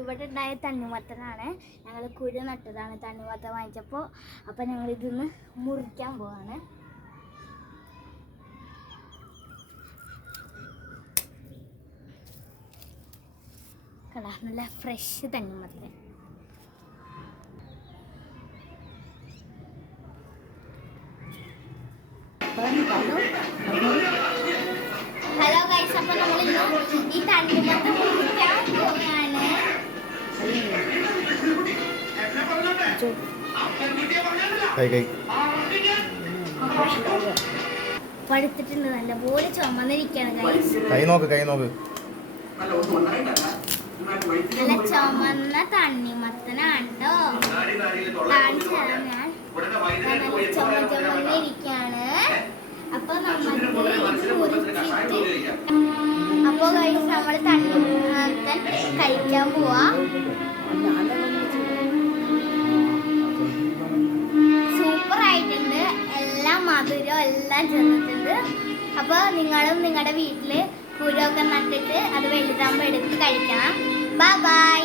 ഇവിടെ ഉണ്ടായ തണ്ണിമത്തനാണ്. ഞങ്ങൾ കുരു നട്ടതാണ് തണ്ണിമത്തൻ വാങ്ങിച്ചപ്പോൾ. അപ്പം ഞങ്ങൾ ഇതിന്ന് മുറിക്കാൻ പോവാണ്. കടാ നല്ല ഫ്രഷ് തണ്ണിമത്തൻ. ഹലോ ഗൈസ്, അപ്പോൾ നമ്മൾ ഈ തണ്ണിമത്തൻ മുറിക്കാൻ പോവുകയാണ്. പഴുത്തിട്ടുണ്ട്, നല്ല പോലെ ചുമന്നിരിക്കുകയാണ് ഗൈസ്. കൈ നോക്ക് നല്ല ചുമന്ന തണ്ണിമത്തനാണ് കേട്ടോ. കാണിച്ചു തരാം ഞാൻ. നല്ല ചുമന്നിരിക്കുകയാണ്. അപ്പൊ നമുക്ക് ഇത് മുറിച്ചിട്ട് അപ്പൊ ഗൈസ് നമ്മൾ തണ്ണിമത്തൻ കഴിക്കാൻ പോവാ. സൂപ്പർ ആയിട്ടുണ്ട്. എല്ലാം മധുരം എല്ലാം ചേർന്നിട്ടുണ്ട്. അപ്പൊ നിങ്ങളും നിങ്ങളുടെ വീട്ടില് കുരുവൊക്കെ നട്ടിട്ട് അത് വലുതാകുമ്പോൾ എടുത്ത് കഴിക്കണം. Bye bye.